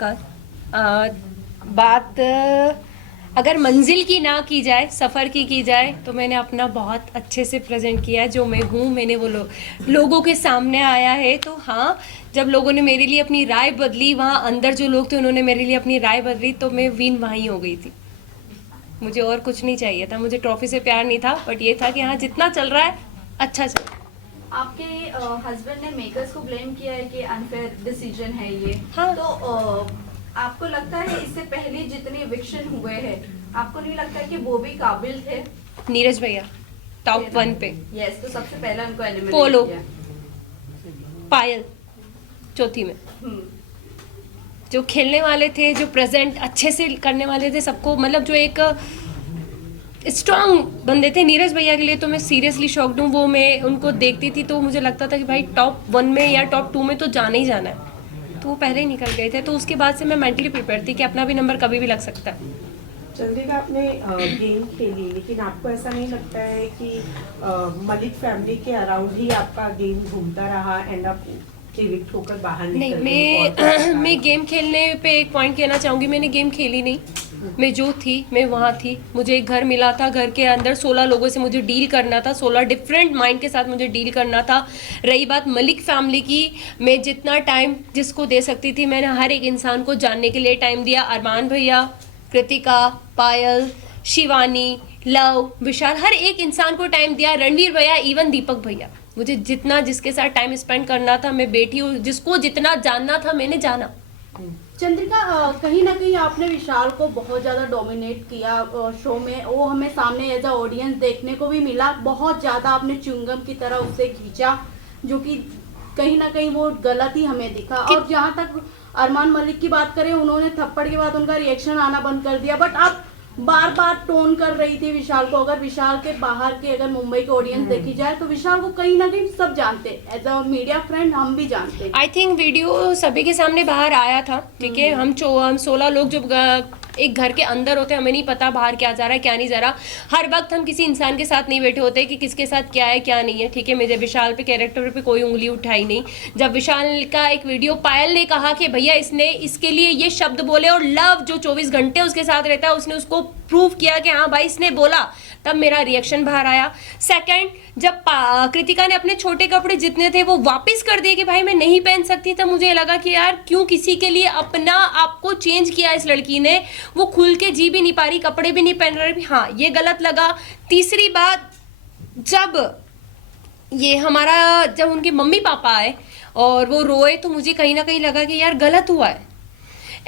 नमस्कार। बात अगर मंजिल की ना की जाए, सफ़र की जाए, तो मैंने अपना बहुत अच्छे से प्रेजेंट किया है जो मैं हूँ। मैंने वो लोगों के सामने आया है। तो हाँ, जब लोगों ने मेरे लिए अपनी राय बदली, वहाँ अंदर जो लोग थे उन्होंने मेरे लिए अपनी राय बदली, तो मैं विन वहीं हो गई थी। मुझे और कुछ नहीं चाहिए था, मुझे ट्रॉफी से प्यार नहीं था, बट ये था कि हाँ, जितना चल रहा है अच्छा चल रहा है। आपके हस्बैंड ने मेकर्स को ब्लेम किया है कि अनफेयर डिसीजन है ये। हाँ। तो आपको लगता है इससे पहले जितने इविक्शन हुए हैं, आपको नहीं लगता है कि वो भी काबिल थे? नीरज भैया टॉप 1 पे। यस, तो सबसे पहले उनको एलिमिनेट पोलो, किया। पायल चौथी में। हम्म, जो खेलने वाले थे, जो प्रेजेंट अच्छे से करने वाले थे सबको, मतलब जो एक स्ट्रांग बंदे थे, नीरज भैया के लिए तो मैं सीरियसली शॉक्ड हूँ। वो मैं उनको देखती थी तो मुझे लगता था कि भाई टॉप 1 में या टॉप 2 में तो जाना ही जाना है। तो वो पहले ही निकल गए थे, तो उसके बाद से मैं मेंटली प्रिपेयर थी कि अपना भी नंबर कभी भी लग सकता है। चंद्रिका, आपने गेम खेली, लेकिन आपको ऐसा नहीं लगता है कि मलिक फैमिली के अराउंड ही आपका गेम घूमता रहा, एंड आप इविक्ट होकर बाहर नहीं, निकल गई? मैं गेम खेलने पे एक पॉइंट कहना चाहूँगी, मैंने गेम खेली नहीं। मैं जो थी मैं वहाँ थी। मुझे एक घर मिला था, घर के अंदर 16 लोगों से मुझे डील करना था, 16 डिफरेंट माइंड के साथ मुझे डील करना था। रही बात मलिक फैमिली की, मैं जितना टाइम जिसको दे सकती थी मैंने हर एक इंसान को जानने के लिए टाइम दिया। अरमान भैया, कृतिका, पायल, शिवानी, लव, विशाल, हर एक इंसान को टाइम दिया। रणवीर भैया, इवन दीपक भैया, मुझे जितना जिसके साथ टाइम स्पेंड करना था, मैं बेटी हूँ, जिसको जितना जानना था मैंने जाना। चंद्रिका, कहीं ना कहीं आपने विशाल को बहुत ज़्यादा डोमिनेट किया शो में। वो हमें सामने एज अ ऑडियंस देखने को भी मिला। बहुत ज़्यादा आपने च्युइंगम की तरह उससे खींचा, जो कि कहीं ना कहीं वो गलत ही हमें दिखा। और जहाँ तक अरमान मलिक की बात करें, उन्होंने थप्पड़ के बाद उनका रिएक्शन आना बंद कर दिया, बट आप बार बार टोन कर रही थी विशाल को। अगर विशाल के बाहर के, अगर मुंबई के ऑडियंस देखी जाए, तो विशाल को कहीं ना कहीं सब जानते, एज अ मीडिया फ्रेंड हम भी जानते। आई थिंक वीडियो सभी के सामने बाहर आया था, ठीक है। हम 16 लोग जो एक घर के अंदर होते हैं, हमें नहीं पता बाहर क्या जा रहा है क्या नहीं जा रहा। हर वक्त हम किसी इंसान के साथ नहीं बैठे होते कि किसके साथ क्या है क्या नहीं है, ठीक है। मुझे विशाल पे, कैरेक्टर पे कोई उंगली उठाई नहीं। जब विशाल का एक वीडियो पायल ने कहा कि भैया इसने इसके लिए ये शब्द बोले, और लव जो 24 घंटे उसके साथ रहता है उसने उसको प्रूव किया कि हाँ भाई इसने बोला, तब मेरा रिएक्शन बाहर आया। सेकंड, जब कृतिका ने अपने छोटे कपड़े जितने थे वो वापस कर दिए कि भाई मैं नहीं पहन सकती, तब मुझे लगा कि यार क्यों किसी के लिए अपना आपको चेंज किया इस लड़की ने। वो खुल के जी भी नहीं पा रही, कपड़े भी नहीं पहन रही, हाँ ये गलत लगा। तीसरी बात, जब ये हमारा, जब उनके मम्मी पापा आए और वो रोए, तो मुझे कहीं ना कहीं लगा कि यार गलत हुआ है।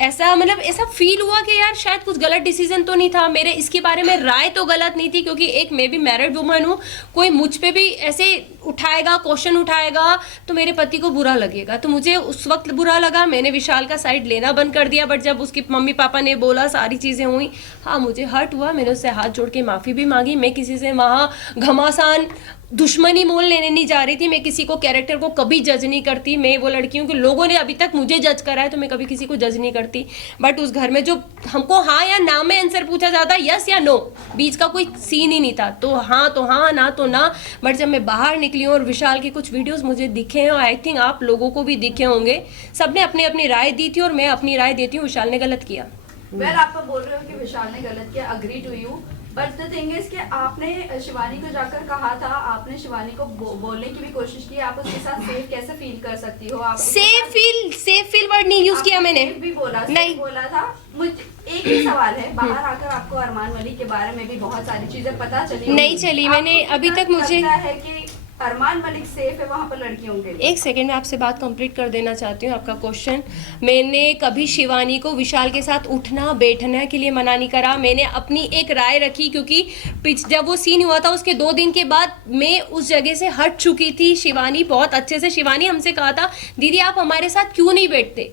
ऐसा मतलब ऐसा फील हुआ कि यार शायद कुछ गलत डिसीजन तो नहीं था मेरे, इसके बारे में राय तो गलत नहीं थी, क्योंकि एक मैं भी मैरिड वुमन हूँ। कोई मुझ पे भी ऐसे उठाएगा, क्वेश्चन उठाएगा, तो मेरे पति को बुरा लगेगा। तो मुझे उस वक्त बुरा लगा, मैंने विशाल का साइड लेना बंद कर दिया। बट जब उसके मम्मी पापा ने बोला, सारी चीज़ें हुई, हाँ मुझे हर्ट हुआ। मैंने उससे हाथ जोड़ के माफ़ी भी मांगी। मैं किसी से वहाँ घमासान दुश्मनी मोल लेने नहीं जा रही थी। मैं किसी को, कैरेक्टर को कभी जज नहीं करती। मैं वो लड़की हूँ कि लोगों ने अभी तक मुझे जज करा है, तो मैं कभी किसी को जज नहीं करती। बट उस घर में जो हमको हाँ या ना में आंसर पूछा जाता, यस या नो, बीच का कोई सीन ही नहीं था। तो हाँ, ना तो ना। बट जब मैं बाहर निकली हूँ और विशाल के कुछ वीडियोस मुझे दिखे हैं, और आई थिंक आप लोगों को भी दिखे होंगे, सबने अपनी अपनी राय दी थी, और मैं अपनी राय देती हूँ विशाल ने गलत किया। वेल, आप तो बोल रहे हो कि विशाल ने गलत किया, agree to you, but the thing is कि आपने शिवानी को जाकर कहा था, आपने शिवानी को बोलने की भी कोशिश की, आप उसके साथ सेफ कैसे फील कर सकती हो? आप सेफ फील वर्ड नहीं यूज किया मैंने। भी बोला, नहीं बोला था। मुझे एक ही सवाल है, बाहर आकर आपको अरमान मलिक के बारे में भी बहुत सारी चीजें पता चली नहीं चली, मैंने अभी तक मुझे है कि अरमान मलिक सेफ है वहाँ पर लड़कियों के लिए? एक सेकंड में आपसे बात कंप्लीट कर देना चाहती हूँ। आपका क्वेश्चन, मैंने कभी शिवानी को विशाल के साथ उठना बैठने के लिए मना नहीं करा। मैंने अपनी एक राय रखी, क्योंकि जब वो सीन हुआ था उसके 2 दिन के बाद मैं उस जगह से हट चुकी थी। शिवानी बहुत अच्छे से, शिवानी हमसे कहा था दीदी आप हमारे साथ क्यों नहीं बैठते,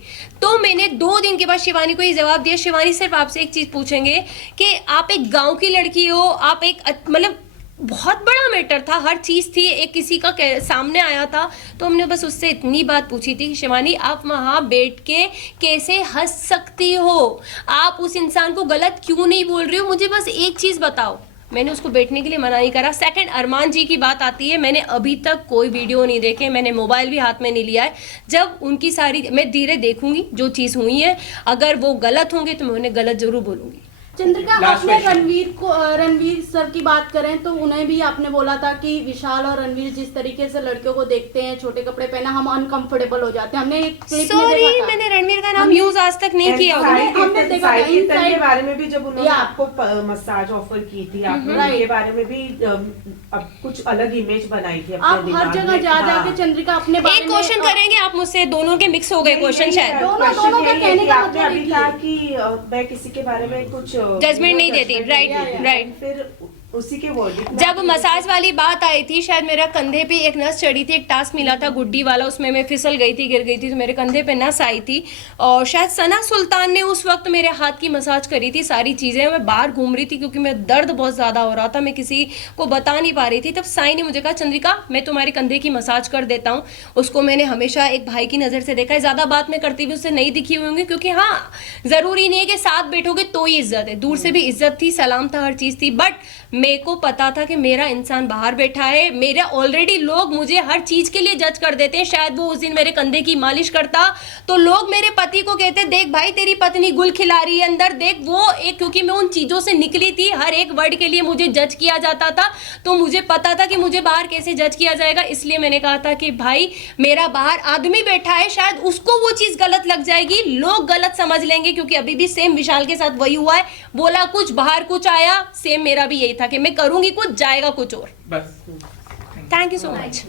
तो मैंने 2 दिन के बाद शिवानी को ये जवाब दिया, शिवानी सिर्फ आपसे एक चीज़ पूछेंगे कि आप एक गाँव की लड़की हो, आप एक मतलब बहुत बड़ा मैटर था, हर चीज़ थी, एक किसी का सामने आया था, तो हमने बस उससे इतनी बात पूछी थी कि शिवानी आप वहाँ बैठ के कैसे हंस सकती हो, आप उस इंसान को गलत क्यों नहीं बोल रही हो, मुझे बस एक चीज़ बताओ। मैंने उसको बैठने के लिए मना नहीं करा। सेकंड, अरमान जी की बात आती है, मैंने अभी तक कोई वीडियो नहीं देखे, मैंने मोबाइल भी हाथ में नहीं लिया है। जब उनकी सारी मैं धीरे देखूंगी जो चीज़ हुई है, अगर वो गलत होंगे तो मैं उन्हें गलत जरूर बोलूंगी। चंद्रिका, Last आपने question. रणवीर सर की बात करें तो उन्हें भी आपने बोला था कि विशाल और रणवीर जिस तरीके से लड़कियों को देखते हैं, छोटे कपड़े पहना, हम अनकंफर्टेबल हो जाते हैं। हमने एक क्लिप में सॉरी, देखा था। मैंने रणवीर का नाम यूज आज तक नहीं किया होगा। हमने देखा था, साई के inside- बारे में भी जब उन्होंने Yeah. आपको मसाज ऑफर की थी, आपने Right. उनके बारे में भी अब कुछ अलग इमेज बनाई थी अपने आप हर दिमाग जगह में। जा हाँ। जाके चंद्रिका अपने बारे एक में क्वेश्चन करेंगे आप मुझसे, दोनों के मिक्स हो गए क्वेश्चन यही शायद। है, दोनों question का यही है कहने कि का आपने मतलब अभी एक ही कहा है। कि मैं किसी के बारे में कुछ Judgment नहीं देती, judgment right, नहीं देती। right. फिर उसी के वर्डिक्ट में जब मसाज वाली बात आई थी, शायद मेरा कंधे पे एक नस चढ़ी थी, एक टास्क मिला था गुड्डी वाला, उसमें मैं फिसल गई थी, गिर गई थी, तो मेरे कंधे पे नस आई थी। और शायद सना सुल्तान ने उस वक्त मेरे हाथ की मसाज करी थी। सारी चीज़ें, मैं बाहर घूम रही थी क्योंकि मेरा दर्द बहुत ज़्यादा हो रहा था, मैं किसी को बता नहीं पा रही थी। तब साई ने मुझे कहा, चंद्रिका मैं तुम्हारे कंधे की मसाज कर देता हूँ। उसको मैंने हमेशा एक भाई की नज़र से देखा है, ज़्यादा बात मैं करती हुई उससे नहीं दिखी हुई होंगी, क्योंकि हाँ, ज़रूरी नहीं है कि साथ बैठोगे तो ही इज्जत है, दूर से भी इज्जत थी, सलाम था, हर चीज़ थी। बट मेरे को पता था कि मेरा इंसान बाहर बैठा है, मेरा ऑलरेडी लोग मुझे हर चीज के लिए जज कर देते हैं। शायद वो उस दिन मेरे कंधे की मालिश करता तो लोग मेरे पति को कहते, देख भाई तेरी पत्नी गुल खिला रही है अंदर, देख वो एक, क्योंकि मैं उन चीजों से निकली थी, हर एक वर्ड के लिए मुझे जज किया जाता था, तो मुझे पता था कि मुझे बाहर कैसे जज किया जाएगा। इसलिए मैंने कहा था कि भाई मेरा बाहर आदमी बैठा है, शायद उसको वो चीज गलत लग जाएगी, लोग गलत समझ लेंगे, क्योंकि अभी भी सेम विशाल के साथ वही हुआ है, बोला कुछ बाहर कुछ आया, सेम मेरा भी यही था कि मैं करूंगी कुछ, जाएगा कुछ और। बस थैंक यू सो मच।